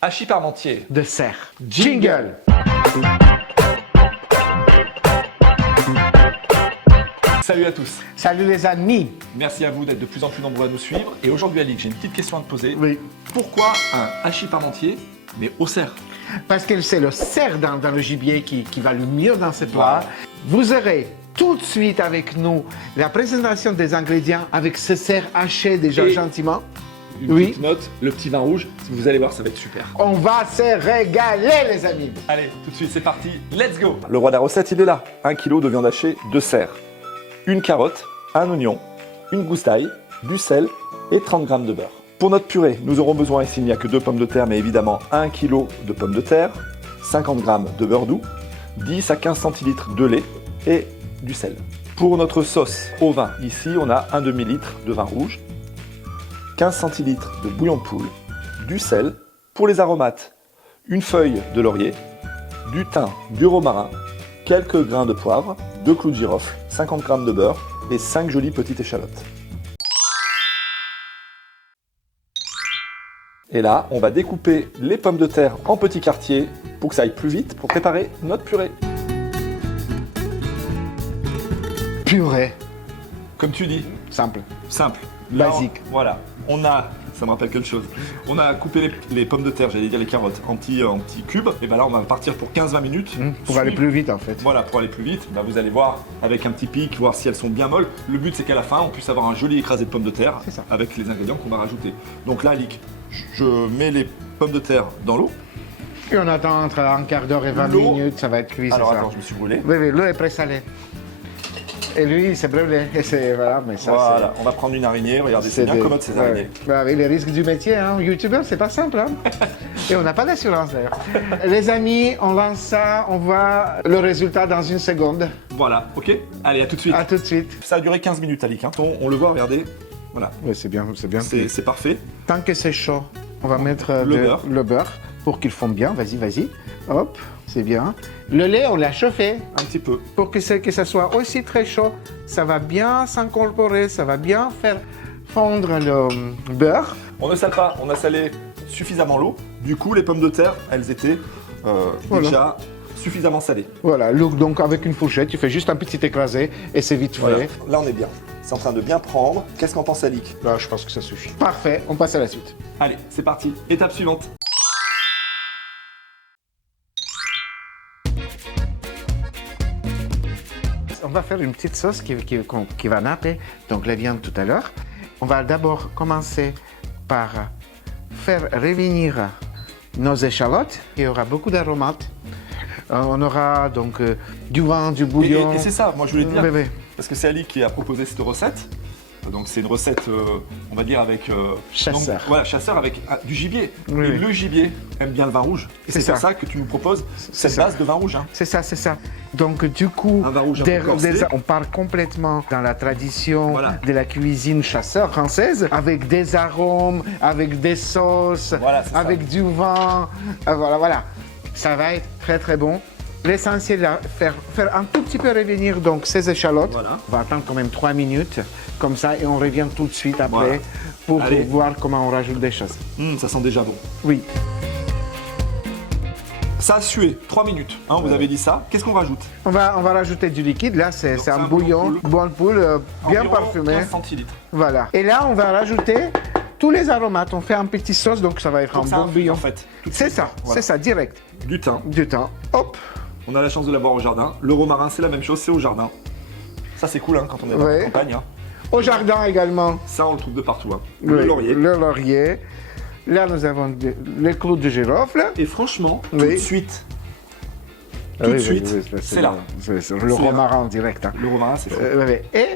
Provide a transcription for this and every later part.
Hachis parmentier. de serre. Jingle. Salut à tous. Salut les amis. Merci à vous d'être de plus en plus nombreux à nous suivre. Et aujourd'hui, Alix, j'ai une petite question à te poser. Oui. Pourquoi un hachis parmentier, mais au cerf? Parce que c'est le cerf dans le gibier qui va le mieux dans ce plat. Vous aurez tout de suite avec nous la présentation des ingrédients avec ce cerf haché déjà Et- gentiment. Une Oui. petite note, le petit vin rouge. Vous allez voir, ça va être super. On va se régaler les amis. Allez, tout de suite, c'est parti. Let's go. Le roi de la recette, il est là. 1 kg de viande hachée de cerf, une carotte, un oignon, une gousse d'ail, du sel et 30 g de beurre. Pour notre purée, nous aurons besoin ici, il n'y a que 2 pommes de terre, mais évidemment 1 kg de pommes de terre, 50 g de beurre doux, 10 à 15 centilitres de lait et du sel. Pour notre sauce au vin, ici, on a un demi-litre de vin rouge, 15 centilitres de bouillon de poule, du sel. Pour les aromates, une feuille de laurier, du thym, du romarin, quelques grains de poivre, 2 clous de girofle, 50 g de beurre et 5 jolies petites échalotes. Et là, on va découper les pommes de terre en petits quartiers pour que ça aille plus vite pour préparer notre purée. Purée. Comme tu dis, Simple. simple. Basique. Voilà, ça me rappelle quelque chose. On a coupé les pommes de terre, j'allais dire les carottes, en petits cubes. Et ben là, on va partir pour 15-20 minutes. Pour aller plus vite en fait. Voilà, pour aller plus vite, ben vous allez voir avec un petit pic, voir si elles sont bien molles. Le but, c'est qu'à la fin, on puisse avoir un joli écrasé de pommes de terre C'est ça. avec les ingrédients qu'on va rajouter. Donc là, Lick, je mets les pommes de terre dans l'eau. Et on attend entre un quart d'heure et 20 L'eau. minutes, ça va être cuit, c'est Alors ça. attends, je me suis brûlé. Oui, oui, l'eau est présalée. Et lui, il s'est brûlé. Et c'est, voilà, mais ça, Voilà, on va prendre une araignée, regardez, c'est bien des- commode ces ouais. araignées. Bah, avec les risques du métier, hein, youtubeur, c'est pas simple. Hein. Et on n'a pas d'assurance d'ailleurs. Les amis, on lance ça, on voit le résultat dans une seconde. Voilà, ok. Allez, à tout de suite. À tout de suite. Ça a duré 15 minutes, Lick. Hein. On le voit, regardez. Voilà, Oui, c'est bien, c'est bien. c'est parfait. Tant que c'est chaud, on va mettre Le beurre. pour qu'il fonde bien. Vas-y, vas-y. Hop, c'est bien. Le lait, on l'a chauffé Un petit peu. pour que ça soit aussi très chaud. Ça va bien s'incorporer, ça va bien faire fondre le beurre. On ne sale pas, on a salé suffisamment l'eau. Du coup, les pommes de terre, elles étaient Voilà. déjà suffisamment salées. Voilà, donc avec une fourchette, tu fais juste un petit écrasé et c'est vite fait. Voilà. Là, on est bien. C'est en train de bien prendre. Qu'est-ce qu'en pense Lick? Là, je pense que ça suffit. Parfait, on passe à la suite. Allez, c'est parti. Étape suivante. On va faire une petite sauce qui va napper donc la viande tout à l'heure. On va d'abord commencer par faire revenir nos échalotes. Il y aura beaucoup d'aromates. On aura donc du vin, du bouillon. Et c'est ça, moi je voulais te dire, Oui, oui. parce que c'est Ali qui a proposé cette recette. Donc c'est une recette, on va dire, avec... Chasseur. donc, voilà, chasseur avec du gibier. Oui, et oui. le gibier aime bien le vin rouge. Et C'est c'est pour ça. ça que tu nous proposes cette ça. base de vin rouge. Hein. C'est ça, c'est ça. Donc du coup, Un vin rouge un peu corsé. on part complètement dans la tradition Voilà. de la cuisine chasseur française, avec des arômes, avec des sauces, Voilà, c'est ça. avec du vin. Voilà. Ça va être très très bon. L'essentiel, faire un tout petit peu revenir donc ces échalotes. Voilà. On va attendre quand même 3 minutes, comme ça, et on revient tout de suite après Voilà. pour Allez. voir comment on rajoute des choses. Ça sent déjà bon. Oui. Ça a sué 3 minutes, hein, vous avez dit ça. Qu'est-ce qu'on rajoute? On va rajouter du liquide. Là, c'est Donc, un c'est un bouillon, bouillon de poule bien Environ parfumé. 15 centilitres. Voilà. Et là, on va rajouter tous les aromates. On fait un petit sauce, donc ça va être Donc un ça bon infuse, bouillon. en fait. Tout de C'est suite. ça, Voilà. c'est ça, direct. Du thym. Du temps. Hop. On a la chance de l'avoir au jardin. Le romarin, c'est la même chose, c'est au jardin. Ça, c'est cool hein, quand on est dans Ouais. la campagne. Hein. Au jardin également. Ça, on le trouve de partout. Hein. Oui, Le laurier. Le laurier. Là, nous avons les clous de girofle. Et franchement, tout Oui. de suite, Ah oui, suite, oui, c'est là. C'est le romarin en direct. Hein. le romarin, c'est fou. Oui. Et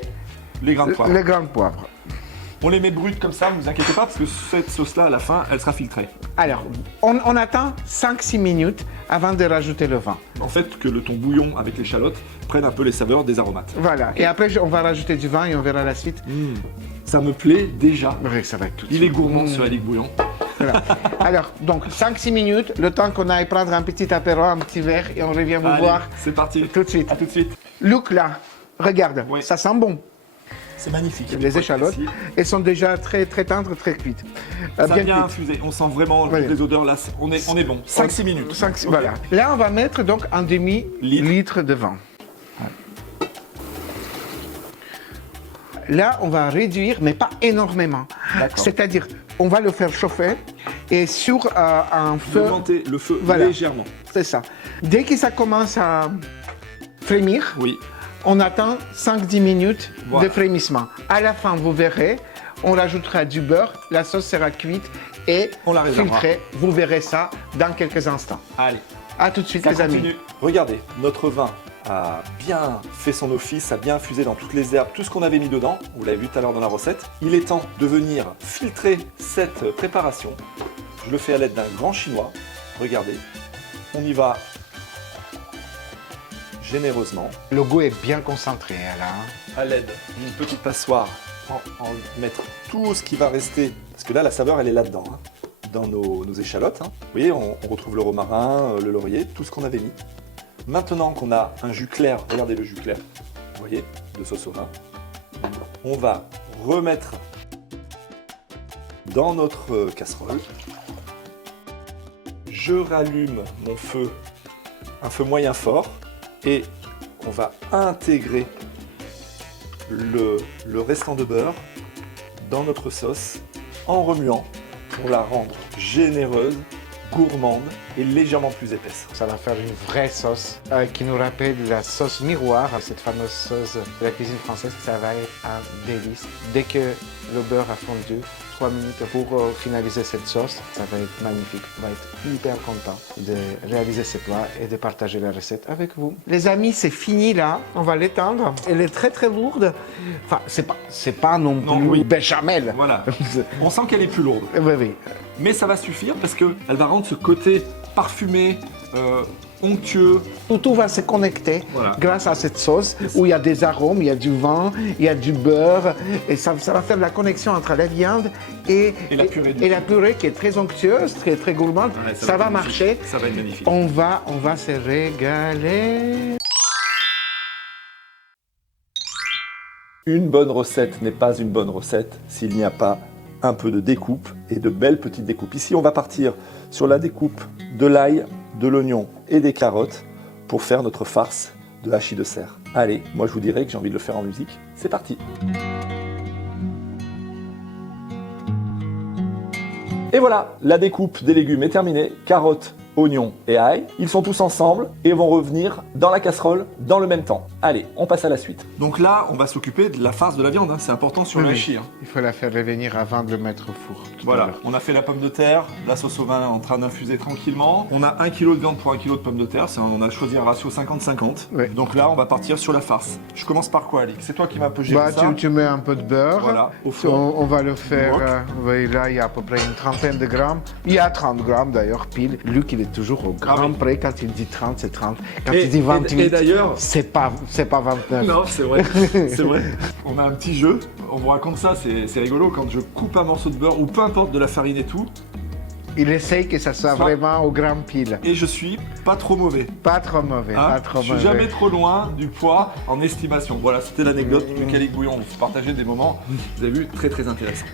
Les grains de poivre. les grains de poivre. On les met brutes comme ça, ne vous inquiétez pas, parce que cette sauce-là, à la fin, elle sera filtrée. Alors, on attend 5-6 minutes avant de rajouter le vin. En fait, que ton bouillon avec l'échalote prenne un peu les saveurs des aromates. Voilà. Et après, on va rajouter du vin et on verra la suite. Ça me plaît déjà. Oui, ça va être tout de Il est suite. gourmand, ce Alic Bouillon. Voilà. Alors, donc 5-6 minutes, le temps qu'on aille prendre un petit apéro, un petit verre, et on revient vous Allez, voir c'est parti. tout de suite. À tout de suite. Luc, là, regarde, Oui. ça sent bon. C'est magnifique. Les échalotes. Elles sont déjà très, très tendres, très cuites. Ça a bien cuites. infusé. On sent vraiment Oui. les odeurs là. On est bon. 5-6 minutes. Ok. Voilà. Là, on va mettre donc un demi-litre de vin. Là, on va réduire, mais pas énormément. D'accord. C'est-à-dire, on va le faire chauffer et sur un feu. Augmenter le feu Voilà. légèrement. C'est ça. Dès que ça commence à frémir, Oui. on attend 5-10 minutes Voilà. de frémissement. À la fin, vous verrez, on rajoutera du beurre, la sauce sera cuite et On la réservera. filtrée. Vous verrez ça dans quelques instants. Allez. À tout de suite, Ça les amis. continue. Regardez, notre vin a bien fait son office, a bien infusé dans toutes les herbes, tout ce qu'on avait mis dedans. Vous l'avez vu tout à l'heure dans la recette. Il est temps de venir filtrer cette préparation. Je le fais à l'aide d'un grand chinois. Regardez, on y va généreusement. Le goût est bien concentré, là. À l'aide d'une petite passoire, en mettre tout ce qui va rester. Parce que là, la saveur, elle est là-dedans, hein, dans nos échalotes. Hein. Vous voyez, on retrouve le romarin, le laurier, tout ce qu'on avait mis. Maintenant qu'on a un jus clair, regardez le jus clair, vous voyez, de sauce au vin, on va remettre dans notre casserole. Je rallume mon feu, un feu moyen fort, et on va intégrer le restant de beurre dans notre sauce en remuant pour la rendre généreuse, gourmande et légèrement plus épaisse. Ça va faire une vraie sauce qui nous rappelle la sauce miroir, cette fameuse sauce de la cuisine française. Ça va être un délice. Dès que le beurre a fondu, 3 minutes pour finaliser cette sauce, ça va être magnifique. On va être hyper content de réaliser ce plat et de partager la recette avec vous. Les amis, c'est fini là. On va l'étendre. Elle est très très lourde. Enfin, c'est pas non plus oui. béchamel. Voilà, on sent qu'elle est plus lourde, Oui, oui. mais ça va suffire parce qu'elle va rendre ce côté parfumé, onctueux. Tout va se connecter Voilà. grâce à cette sauce où il y a des arômes, il y a du vin, il y a du beurre et ça va faire la connexion entre la viande et la purée du et la purée qui est très onctueuse, très, très gourmande. Ouais, ça va être marcher. magnifique. Ça va être magnifique. On va se régaler. Une bonne recette n'est pas une bonne recette s'il n'y a pas un peu de découpe et de belles petites découpes. Ici, on va partir sur la découpe de l'ail, de l'oignon et des carottes pour faire notre farce de hachis de serre. Allez, moi je vous dirais que j'ai envie de le faire en musique. C'est parti! Et voilà, la découpe des légumes est terminée. Carottes, oignons et ail. Ils sont tous ensemble et vont revenir dans la casserole dans le même temps. Allez, on passe à la suite. Donc là, on va s'occuper de la farce de la viande. Hein. C'est important sur le Oui, hachis. Hein. il faut la faire revenir avant de le mettre au four. tout à Voilà, l'heure. on a fait la pomme de terre, la sauce au vin en train d'infuser tranquillement. On a 1 kg de viande pour 1 kg de pommes de terre. On a choisi un ratio 50-50. Oui. Donc là, on va partir sur la farce. Je commence par quoi, Alix? C'est toi qui m'as un peu géré Bah, ça. tu mets un peu de beurre. Voilà, au four. On va le faire. Wok. Oui, là, il y a à peu près une trentaine de grammes. Il y a 30 grammes d'ailleurs, pile. Luc, il est toujours au gramme oui. près. Quand il dit 30, c'est 30. Quand Et- il dit 28, et d'ailleurs- c'est pas 29. Non, c'est vrai, c'est vrai. On a un petit jeu, on vous raconte ça, c'est rigolo. Quand je coupe un morceau de beurre ou peu importe de la farine et tout, Il essaye que ça soit Ça- vraiment au gramme pile. et je suis pas trop mauvais. Pas trop mauvais, Hein, pas trop je suis mauvais. jamais trop loin du poids en estimation. Voilà, c'était l'anecdote de Calic Bouillon. Vous partagez des moments, vous avez vu, très très intéressants.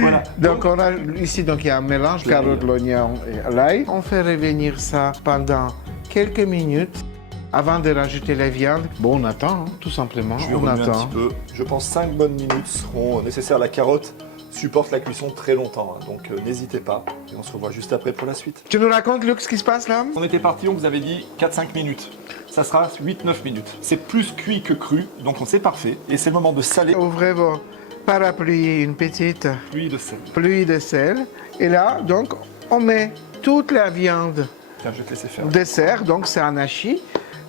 Voilà. Donc on a ici donc il y a un mélange carotte, l'oignon et l'ail. On fait revenir ça pendant quelques minutes avant de rajouter la viande. Bon, on attend, hein, tout simplement. Je vais On remuer un attend. petit peu. Je pense 5 bonnes minutes seront nécessaires. La carotte supporte la cuisson très longtemps, hein, donc n'hésitez pas. Et on se revoit juste après pour la suite. Tu nous racontes, Luc, ce qui se passe là? On était parti, on vous avait dit 4-5 minutes. Ça sera 8-9 minutes. C'est plus cuit que cru, donc c'est parfait. Et c'est le moment de saler. Ouvrez vos parapluies, une petite Pluie de sel. pluie de sel. Et là, donc, on met toute la viande Tiens, je vais te laisser faire. dessert, donc c'est un hachis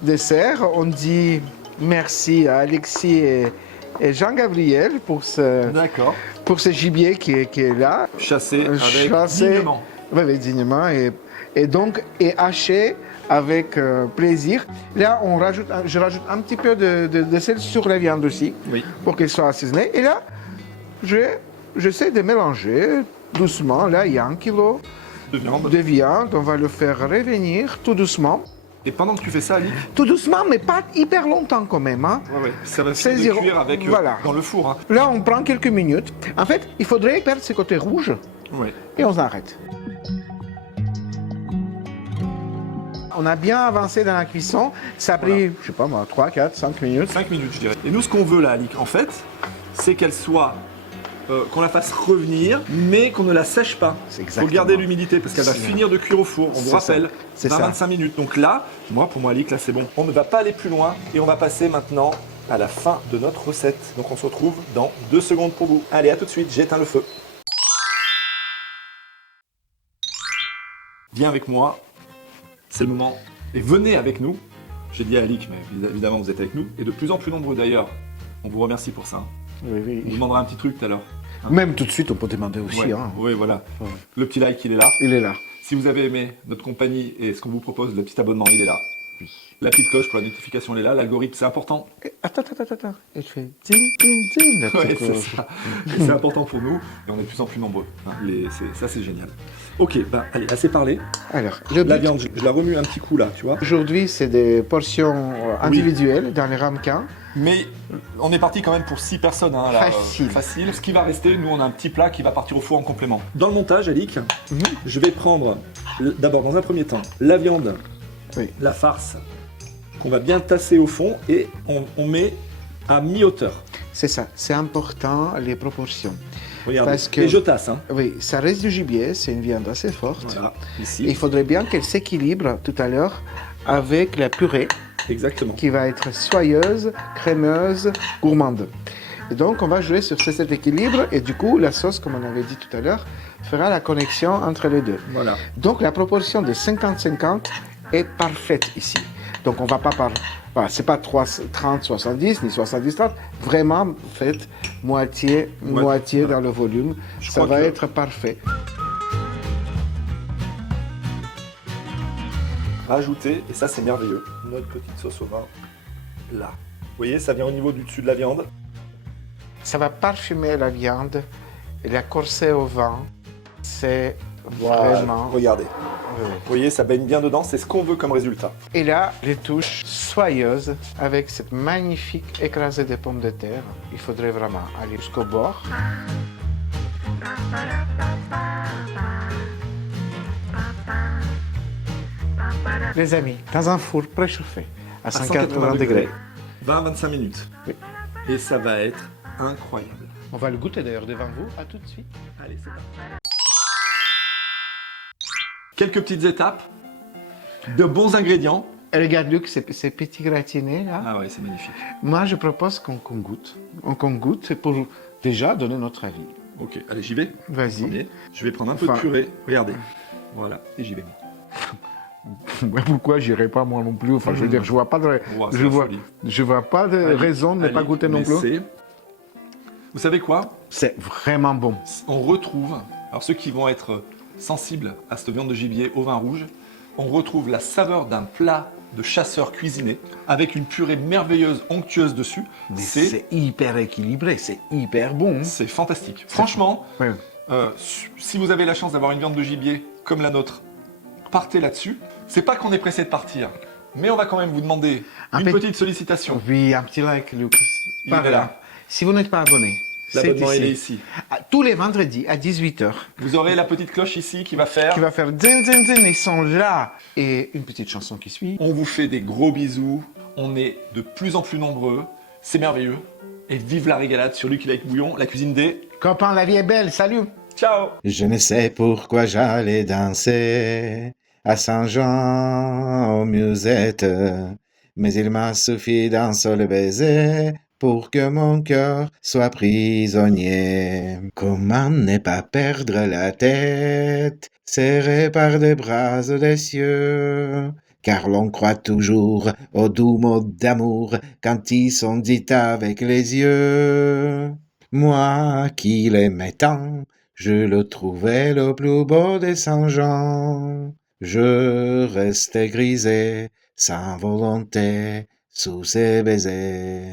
dessert. On dit merci à Alexis et Jean-Gabriel pour D'accord. ce gibier qui est là. Chassé avec Chassé. dignement. Oui, dignement. Et donc, et haché avec plaisir. Là, je rajoute un petit peu de sel sur la viande aussi, Oui. pour qu'elle soit assaisonnée. Et là, j'essaie de mélanger doucement. Là, il y a 1 kilo De viande. de viande. On va le faire revenir tout doucement. Et pendant que tu fais ça, Ali, Tout doucement, mais pas hyper longtemps quand même. Hein. ça va C'est se zéro. cuire avec Voilà. dans le four. Hein. Là, on prend quelques minutes. En fait, il faudrait perdre ce côté rouge Ouais. et on arrête. On a bien avancé dans la cuisson. Ça a pris, je sais pas moi, 3, 4, 5 minutes. 5 minutes, je dirais. Et nous, ce qu'on veut là, Ali, en fait, c'est qu'elle soit. Qu'on la fasse revenir, mais qu'on ne la sèche pas. C'est Il faut exactement. garder l'humidité parce qu'elle va C'est finir de cuire au four. On vous C'est rappelle, ça. C'est ça. 20-25 minutes. Donc là, pour moi, Ali, là, c'est bon. On ne va pas aller plus loin et on va passer maintenant à la fin de notre recette. Donc on se retrouve dans 2 secondes pour vous. Allez, à tout de suite, j'éteins le feu. Viens avec moi, c'est le moment. Et venez avec nous. J'ai dit à Alic, mais évidemment vous êtes avec nous. Et de plus en plus nombreux d'ailleurs. On vous remercie pour ça. Oui, On vous oui. demandera un petit truc tout à l'heure. Même tout de suite, on peut demander aussi. Ouais, Hein. ouais, voilà. Ouais. Le petit like, il est là. Il est là. Si vous avez aimé notre compagnie et ce qu'on vous propose, le petit abonnement, il est là. Oui. La petite cloche pour la notification, elle est là. L'algorithme, c'est important. Attends. Et je fais zing, zing, zing. la Ouais, petite c'est cloche. ça. C'est important pour nous et on est de plus en plus nombreux. Hein, ça, c'est génial. Ok, bah allez, assez parlé. Alors, le La but, viande, je la remue un petit coup là, tu vois. aujourd'hui, c'est des portions individuelles dans les ramequins. Mais on est parti quand même pour 6 personnes. Hein, là, Facile. facile. Ce qui va rester, nous, on a un petit plat qui va partir au four en complément. Dans le montage, Alic, je vais prendre d'abord, dans un premier temps, la viande, Oui. la farce, qu'on va bien tasser au fond et on met à mi-hauteur. C'est ça, c'est important, les proportions. Regardez. Parce que- Et je tasse. Hein. Oui, ça reste du gibier, c'est une viande assez forte. Voilà, Et ici. il faudrait bien qu'elle s'équilibre tout à l'heure avec la purée Exactement. qui va être soyeuse, crémeuse, gourmande. Et donc, on va jouer sur cet équilibre et du coup, la sauce, comme on avait dit tout à l'heure, fera la connexion entre les deux. Voilà. Donc, la proportion de 50-50 est parfaite ici. Donc, on va pas par... Voilà, c'est pas 30-70 ni 70-30. Vraiment, faites moitié dans le volume. Je Ça crois va que- être parfait. Rajouter, et ça c'est merveilleux, notre petite sauce au vin, là. Vous voyez, ça vient au niveau du dessus de la viande. Ça va parfumer la viande et la corser au vin. C'est vraiment... Regardez. Oui. Vous voyez, ça baigne bien dedans, c'est ce qu'on veut comme résultat. Et là, les touches soyeuses avec cette magnifique écrasée de pommes de terre. Il faudrait vraiment aller jusqu'au bord. Les amis, dans un four préchauffé à 180 degrés. 20-25 minutes. Oui. Et ça va être incroyable. On va le goûter d'ailleurs devant vous. À tout de suite. Allez, c'est parti. Quelques petites étapes, de bons ingrédients. Et regarde Luc, ces petits gratinés là. Ah ouais, c'est magnifique. Moi, je propose qu'on goûte. Qu'on goûte pour déjà donner notre avis. Ok, allez, j'y vais. Vas-y. Attendez, je vais prendre un peu de Enfin- purée. Regardez. Voilà, et j'y vais. Pourquoi j'irai pas moi non plus? Enfin, je veux dire, je vois pas de, Ouah, c'est je la vois, folie. je vois pas de Allez, raison de ne pas allez, goûter non plus. laissez. Vous savez quoi? C'est vraiment bon. On retrouve, alors ceux qui vont être sensibles à cette viande de gibier au vin rouge, on retrouve la saveur d'un plat de chasseur cuisiné avec une purée merveilleuse, onctueuse dessus. Mais C'est c'est hyper équilibré, c'est hyper bon. c'est fantastique. Franchement, Ouais. si vous avez la chance d'avoir une viande de gibier comme la nôtre, partez là-dessus. C'est pas qu'on est pressé de partir, mais on va quand même vous demander Un une petit- petite sollicitation. Oui, un petit like, Luc. Il Par est là. là. Si vous n'êtes pas abonné, c'est L'abonnement, il est ici. ici. Tous les vendredis à 18h, Vous aurez la petite cloche ici qui va faire. qui va faire zin zin zin, ils sont là. Et une petite chanson qui suit. On vous fait des gros bisous. On est de plus en plus nombreux. C'est merveilleux. Et vive la régalade sur Lucky Like Bouillon, la cuisine des. Copain, la vie est belle, salut. Ciao! Je ne sais pourquoi j'allais danser à Saint-Jean aux musettes, mais il m'a suffi d'un seul baiser pour que mon cœur soit prisonnier. Comment ne pas perdre la tête, serré par des bras audacieux, car l'on croit toujours aux doux mots d'amour quand ils sont dits avec les yeux. Moi qui l'aimais tant, je le trouvais le plus beau des Saint-Jean. Je restais grisé, sans volonté, sous ses baisers.